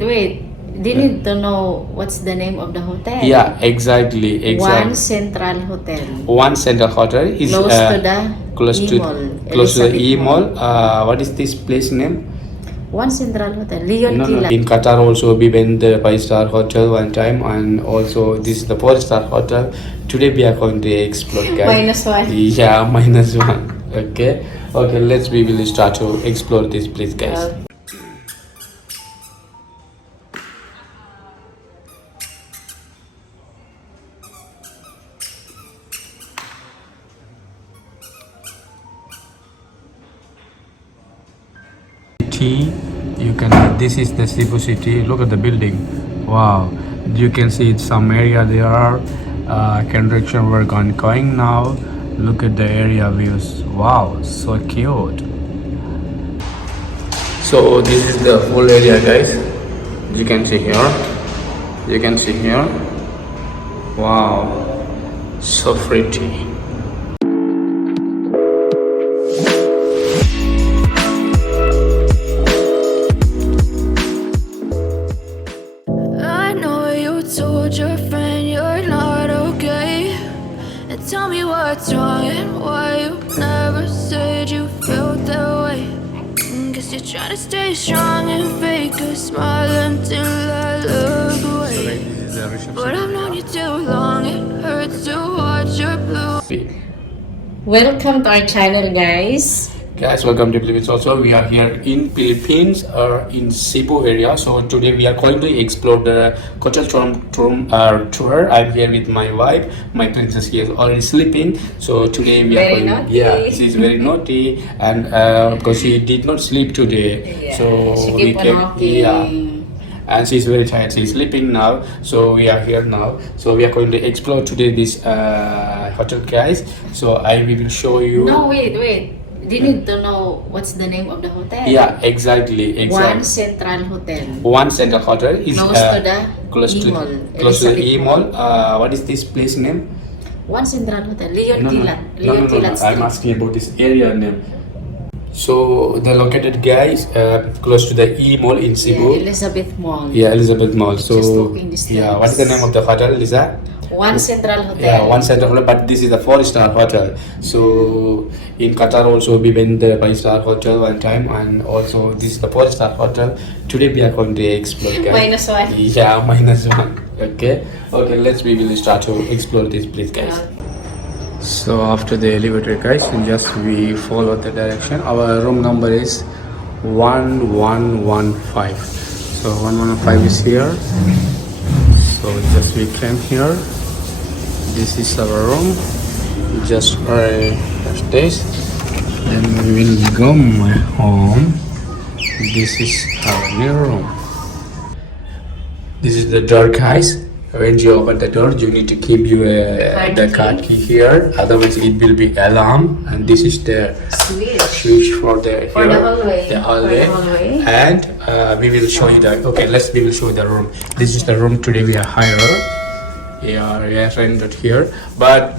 Wait, they need to know what's the name of the hotel. Yeah, exactly. One Central Hotel. One Central Hotel is Close to the close to E-Mall, close to the Elizabeth E-Mall. Mall. What is this place name? One Central Hotel. Leon No, no. Kila. In Qatar also we went the 5-star hotel one time, and also this is the 4-star hotel. Today we are going to explore, guys. -1. Yeah, -1. Okay, okay. We will start to explore this place, guys. You can, this is the Cebu City. Look at the building. Wow, you can see some area there. Construction work ongoing now. Look at the area views. Wow, so cute. So this is the full area, guys. You can see here. You can see here. Wow, so pretty. I know you told your friend you're not okay. And tell me what's wrong and why you never said you felt that way. Guess you're trying to stay strong and fake a smile until I look away. But I've known you too long, it hurts to watch your blue. Welcome to our channel, guys. Guys, welcome to Philippines. Also, we are here in Philippines or in Cebu area. So today we are going to explore the hotel tour. I'm here with my wife. My princess here is already sleeping. So today we are Very going. naughty. Yeah, she's very naughty, and because she did not sleep today, Yeah, so she we keep on came. walking. Yeah. And she's very tired. She's sleeping now. So we are here now. So we are going to explore today this hotel, guys. So I will show you. No, wait. They need to know what's the name of the hotel. Yeah, exactly. One Central Hotel. One Central Hotel is Close to the close to E-Mall, close to the Elizabeth E-Mall. What is this place name? One Central Hotel. Leon No, no, Kila. no, Leon no, no, Kila no. Street. I'm asking about this area name. So the located guys close to the E-Mall in Cebu. Yeah, Elizabeth Mall. Yeah, Elizabeth Mall. So Just walking distance. yeah, what is the name of the hotel, Lisa? One Central Hotel. Yeah, One Central Hotel, but this is a 4-star hotel. So in Qatar also we went the 5-star hotel one time, and also this is the 4-star hotel. Today we are going to explore, guys. -1. Yeah, -1. Okay, okay. We will start to explore this place, guys. So after the elevator, guys, we follow the direction. Our room number is 1115. So 1115 is here. So we came here. This is our room. Just this. Then we will go my home. This is our new room. This is the door, guys. When you open the door, you need to keep the card key here. Otherwise, it will be alarm. And this is the switch for the hallway. The hallway. For the hallway. And we will show you the. Okay, we will show you the room. This is the room today we are hired. We are rented here, but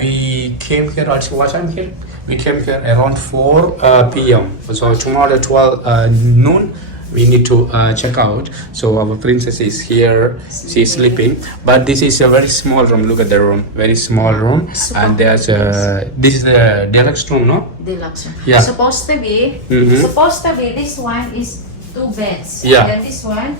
we came here. Also, what time here? We came here around 4 p.m. So tomorrow at 12 noon. We need to check out. So our princess is here. She's sleeping. But this is a very small room. Look at the room. Very small room. And there's this is the deluxe room, no? Deluxe room. Yeah. Supposed to be this one is 2 beds. Yeah. And then this one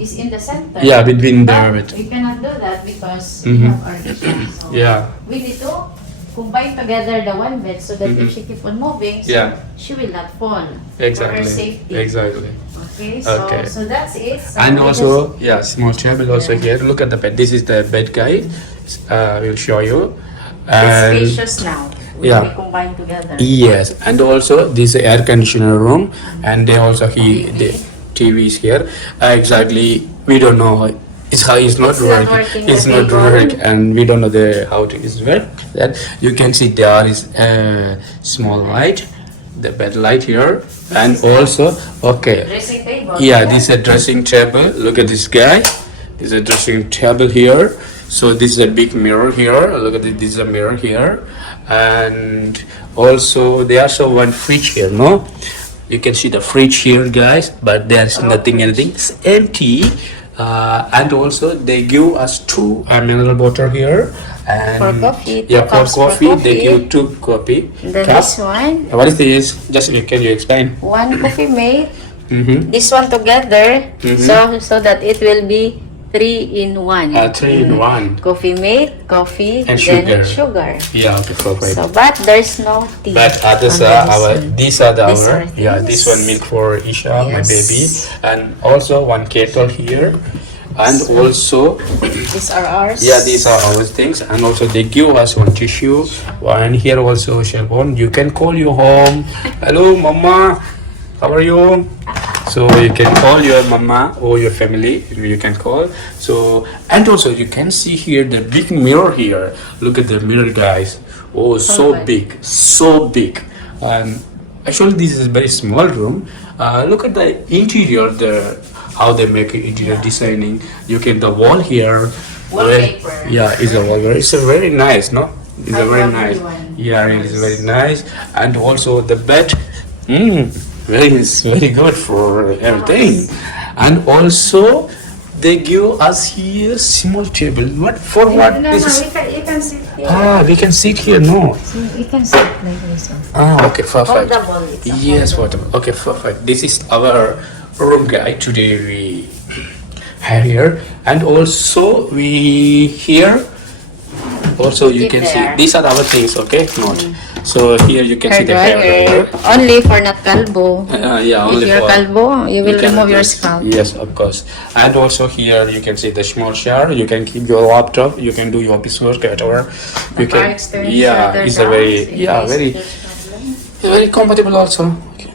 is in the center. Yeah, between But the. we cannot do that because we have our kitchen. So Yeah. we need to combine together the one bed so that if she keep on moving, Yeah. she will not fall. Exactly. For her safety. Exactly. Okay, so Okay. so that's it. So And we also, yeah, small table also here. Look at the bed. This is the bed, guys. We'll show you. it's And spacious now. We yeah. combine together. yes, and also this air conditioner room, and they also the TV is here. Exactly, we don't know. It's not working. It's not working, and we don't know how it is work. That you can see there is a small light, the bed light here, and also Dressing table. yeah, this is a dressing table. Look at this guy. This is a dressing table here. So this is a big mirror here. Look at it. This is a mirror here, and also there's also one fridge here, no? You can see the fridge here, guys, but there's nothing, anything. It's empty. And also they give us 2 mineral water here. And For coffee, yeah, 2 for cups for coffee, they give 2 coffee. Then cup. this one, What is this? Just can you explain? 1 coffee mate. Mm-hmm. This one together, so that it will be 3 in 1. 3 in 1. Coffee mate, coffee, And then sugar. sugar. Yeah, okay, perfect. So, but there's no tea. But others on are this our, one. these are the These our, are yeah, things. this one milk for Isha, my Yes. baby, and also 1 kettle here, and also, These are ours. yeah, these are our things, and also they give us 1 tissue, and here also Shabon, you can call you home. Hello, mama, how are you? So you can call your mama or your family, you can call. So, and also you can see here the big mirror here. Look at the mirror, guys. Oh, so big, so big. And actually this is a very small room. Look at the interior, how they make interior designing. You can the wall here. Wallpaper. Yeah, it's a wallpaper. It's a very nice, no? It's a very love nice. the one. Yeah, it is very nice. And also the bed. Very good for everything. And also they give us here small table. What for? What No, this is? you can sit here. We can sit here. No. You can sit like this. Okay, perfect. Foldable. It's a Yes, foldable. Okay, perfect. This is our room guide. Today we have here, and also we here. Also, you Keep can see there. these are our things. Okay, not. So here you can see the hair Hairdryer. dryer. Only for not kalbo. Yeah, If only you're for. kalbo, you will can remove your adjust. scalp. Yes, of course. And also here you can see the small shower. You can keep your laptop. You can do your office work, whatever. You Fire can. extinguisher, Yeah, there's it's a very ours. yeah very it's very compatible also. Okay.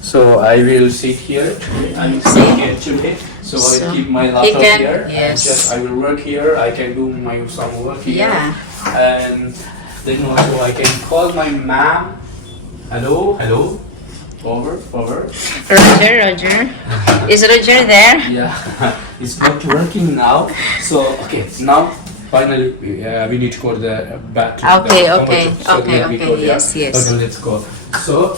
So I will sit here. I will sit here today. So I will keep my laptop can- here. And yes. just I will work here. I can do my some work here. Yeah. And then also I can call my mom. Hello, hello. Over. Roger. Is Roger there? Yeah, it's not working now. So okay, now finally we need to go to the back. To Okay, the okay, computer. So okay, let me okay, go there. yes. Okay, let's go. So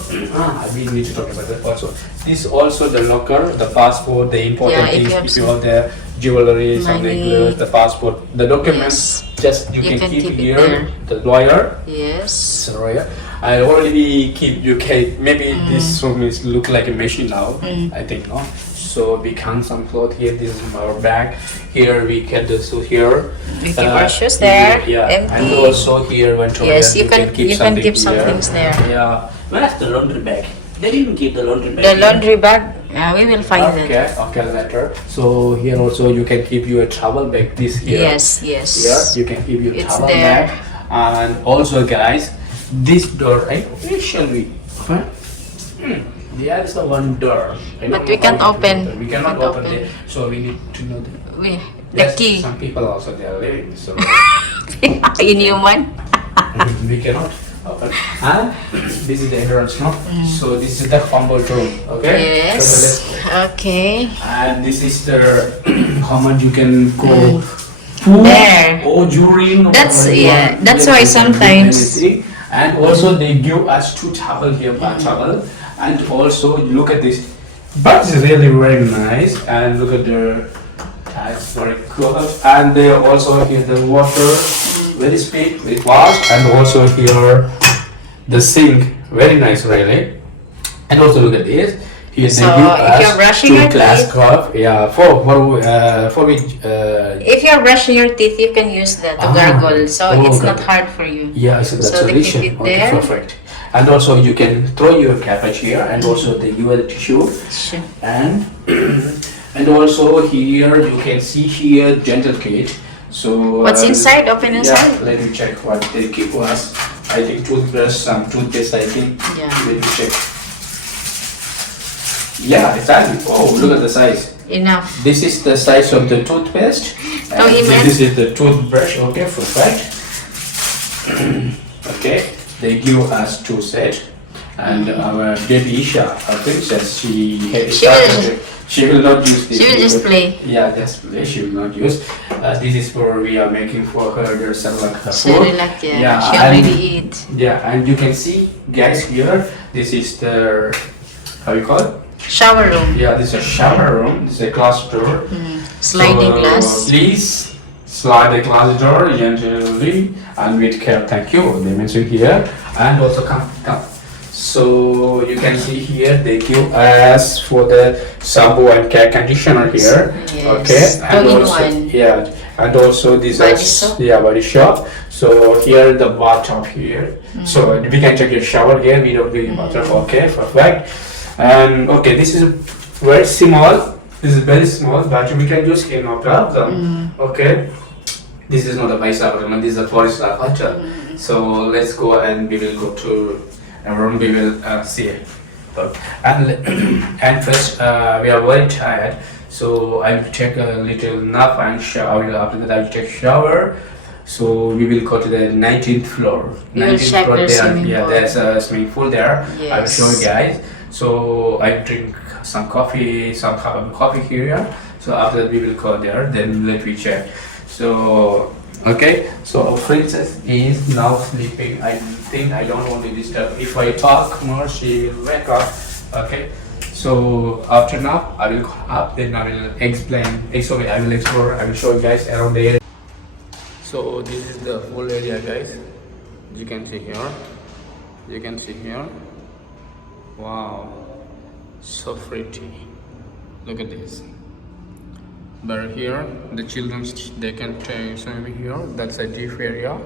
we need to talk about that also. This also the locker, the passport, the important Yeah, if things. you have If you have the jewelry, something, money. the passport, the documents. Just you, can keep it here. there. The lawyer. Yes. Sorry, I already keep UK. Maybe this room is look like a machine now. I think no. So we hang some clothes here. This is our bag. Here we get the suit here. We keep our shoes there, Yeah, empty. and also here when Yes, you can keep some here. things there. Yeah. Where's the laundry bag? They didn't keep the laundry bag. The here. laundry bag, we will find it. Okay, later. So here also you can keep your travel bag. This here. Yes. Here you can keep your It's travel there. bag. And also guys, this door, right? Where shall we? Huh? There is the one door. I don't But we know can't how to open. enter. We cannot Can't open open. it. So we need to know the The Yes, key. Some people also they are living, so In human. we cannot open. And this is the entrance, no? So this is the humble room, okay? So Yes. let's Okay. and this is the command you can go poo There. or urine. That's- or yeah, what. that's Yeah, why you can do sometimes- anything. And also they give us 2 towel here, bath towel. And also look at this. But it's really very nice. And look at the tiles, very good. And they also here the water, very speed, very fast. And also here the sink, very nice really. And also look at this. Here So, they give if us you're brushing 2 your glass teeth- cup. Yeah, for which If you're brushing your teeth, you can use that to Ah. gargle. So Oh, it's okay. not hard for you. yeah, so that's So they keep solution. it Okay, there. perfect. And also you can throw your cabbage here, and also the UL tissue, Sure. and and also here you can see here dental kit. So What's inside? Open Yeah, inside. let me check what they give us. I think toothbrush, some toothpaste. I think. Yeah. Let me check. Yeah, exactly. Oh, look at the size. Enough. This is the size of the toothpaste. Oh, And he meant- this is the toothbrush. Okay, perfect. Okay, they give us 2 sets. And our baby Isha, our princess, she will not use this. She will just play. Yeah, just play. She will not use. This is for we are making for her the Cerelac her food. Cerelac, yeah. She and- already eat. Yeah, and you can see, guys, here. This is the how you call it? Shower room. Yeah, this is a shower room. This is a glass door. Sliding So, glass. Please slide the glass door gently and with care. Thank you. They mentioned here. And also come. So you can see here they give us for the shampoo and care conditioner here. Yes. Okay. And also, All-in-one. yeah. And also this Body is soap. body shop. So here the bathtub here. So we can take a shower here. We don't give bathtub. Okay, perfect. And okay, this is very small. This is very small, but we can use here, no problem. Okay. This is not a five-star hotel. This is a four-star hotel. So let's go and we will go to a room. We will see it. Okay. And first we are very tired. So I will take a little nap and shower. After that I will take shower. So we will go to the 19th floor. We will check the swimming pool. There's a swimming pool there. Yes. I will show you guys. So I drink some coffee, some cup of coffee here. So after that we will go there. Then let me check. So okay. So our princess is now sleeping. I think I don't want to disturb. If I talk more, she will wake up. Okay. So after now, I will go up. Then I will explain. Sorry, I will explore. I will show you guys around the area. So this is the whole area, guys. You can see here. You can see here. Wow, so pretty. Look at this. But here, the children they can take swim here. That's a deep area.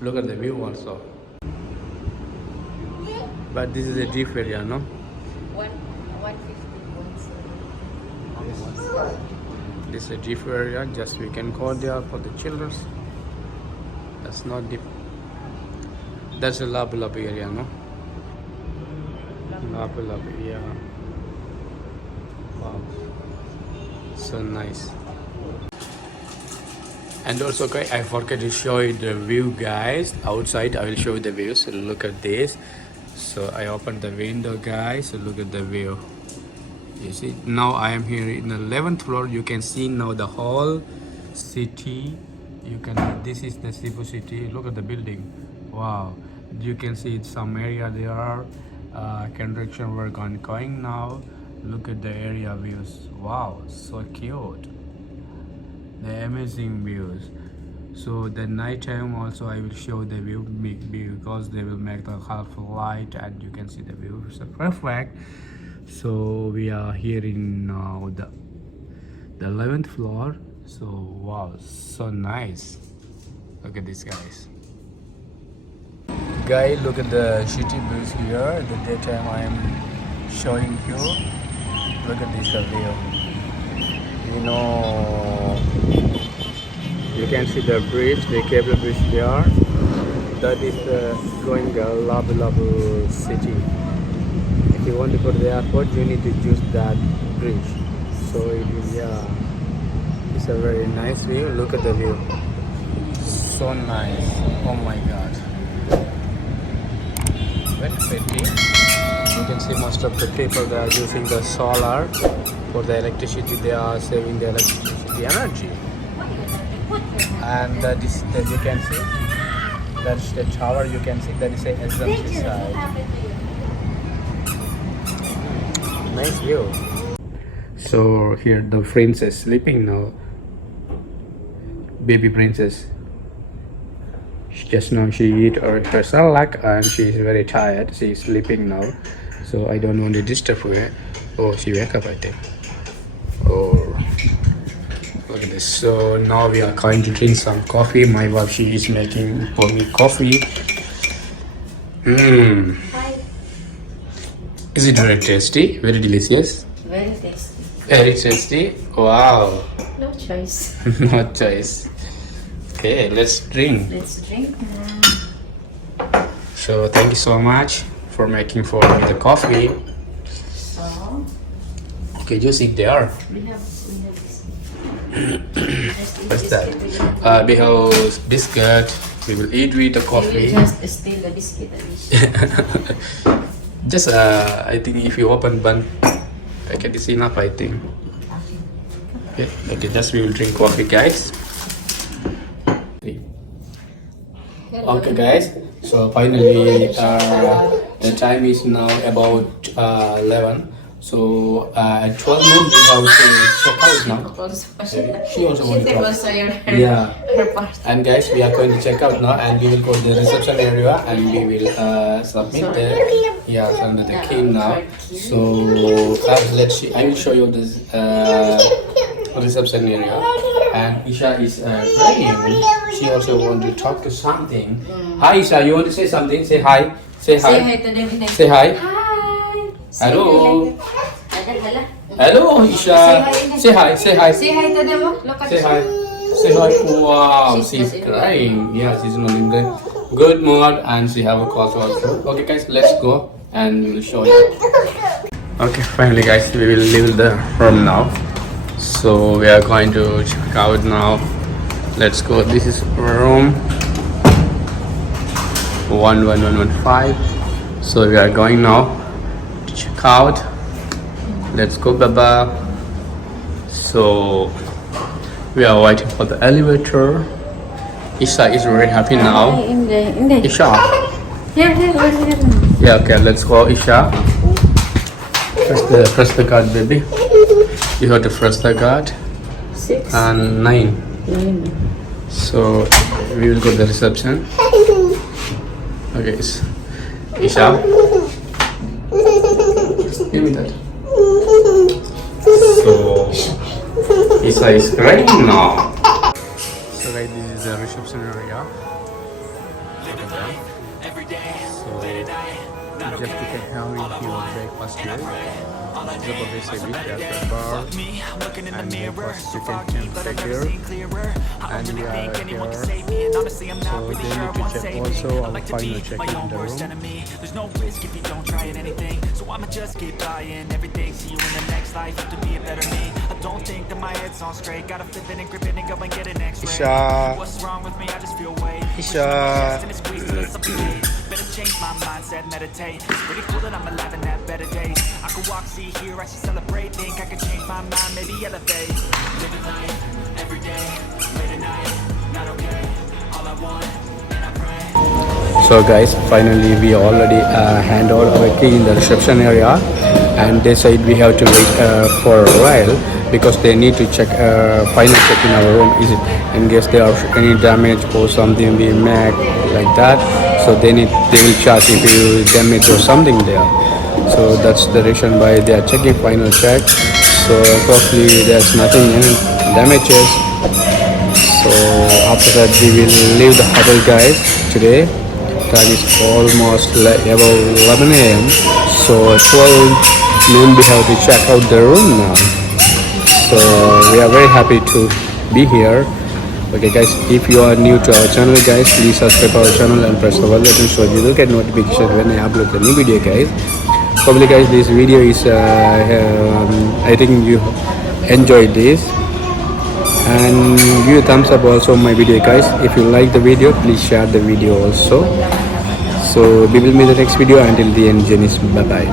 Look at the view also. But this is a deep area, no? 150. This is a deep area. Just we can go there for the children. That's not deep. That's a labu area, no? Labu, yeah. Wow, so nice. And also, guys, I forgot to show you the view, guys. Outside, I will show you the view. So look at this. So I opened the window, guys. So look at the view. You see, now I am here in the 11th floor. You can see now the whole city. You can. This is the Cebu City. Look at the building. Wow. You can see some area there are construction work going now. Look at the area views. Wow, so cute. The amazing views. So the night time also I will show the view because they will make the half light and you can see the view. So perfect. So we are here in the 11th floor. So wow, so nice. Look at this, guys. Guys, look at the city views here. The daytime I am showing you. Look at this view. You know, you can see the bridge, the cable bridge there. That is going Labu city. If you want to go to the airport, you need to use that bridge. So it is, it's a very nice view. Look at the view. So nice. Oh my God. Very pretty. You can see most of the people they are using the solar for the electricity. They are saving the electricity energy. And that is that you can see. That's the tower. You can see that is a SMC side. Nice view. So here the princess sleeping now. Baby princess. Just now she eat her salad and she is very tired. She is sleeping now, so I don't want to disturb her. Oh, she wake up, I think. Oh, look at this. So now we are going to drink some coffee. My wife, she is making for me coffee. Is it very tasty? Very delicious. Very tasty. Very tasty. Wow. No choice. No choice. Okay, let's drink. Let's drink now. So thank you so much for making for me the coffee. So Okay, just sit there. we have this. What's that? We have biscuit. We will eat with the We coffee. will just steal the biscuit at least. Just I think if you open one packet is enough, I think. Okay, just we will drink coffee, guys. Here Okay, guys. So finally, the time is now about 11. So at 12 noon, we have to check out now. She also wants to talk. Yeah. And guys, we are going to check out now, and we will go to the reception area, and we will submit submit the key now. So let's see. I will show you this reception area, and Isha is crying. She also want to talk to something. Hi, Isha. You want to say something? Say hi. Say hi. Say hi to them. Say hi. Hi. Hello. Hala. Hello, Isha. Say hi. Say hi. Say hi to them. Look at Say hi. Say hi. Wow, she's crying. Yeah, she's not in the good mood, and she have a cough also. Okay, guys, let's go, and we will show you. Okay, finally, guys, we will leave the room now. So we are going to check out now. Let's go. This is room 11115. So we are going now to check out. Let's go, Baba. So we are waiting for the elevator. Isha is very happy now. Isha. Here. Yeah, okay, let's go, Isha. Press the card, baby. You have to press the card. 6. And 9. So we will go to the reception. Okay, Isha. Give me that. So Isha is crying now. So guys, this is the reception area. Look at that. So just you can have your breakfast here. It's about this there's a bar and breakfast you can take here, and we are here. So they need to check also our final check in the room. There's no risk if you don't try at anything, so I'ma just keep buying everything. See you in the next life, have to be a better me. I don't think that my head's on straight, gotta flip it and grip it and go and get an X-ray. Isha. What's wrong with me? I just feel weight. Isha. Better change my mindset, meditate. It's pretty cool that I'm alive and have better days. I could walk, see, hear, I should celebrate. Think I could change my mind, maybe elevate. Living life, every day, late at night, not okay. All I want, and I pray. So guys, finally we already hand over our key in the reception area, and they said we have to wait for a while because they need to check final check in our room. Is it in case there are any damage or something we make like that? So they will charge if you damage or something there. So that's the reason why they are checking final check. So hopefully there's nothing any damages. So after that we will leave the hotel, guys. Today time is almost about 11 a.m. So 12 noon we have to check out the room now. So we are very happy to be here. Okay guys, if you are new to our channel, guys, please subscribe our channel and press the bell button so you will get notification when I upload the new video, guys. Probably guys, this video is I think you enjoyed this, and give a thumbs up also on my video, guys. If you like the video, please share the video also. So we will meet the next video. Until the end, Janice, bye bye.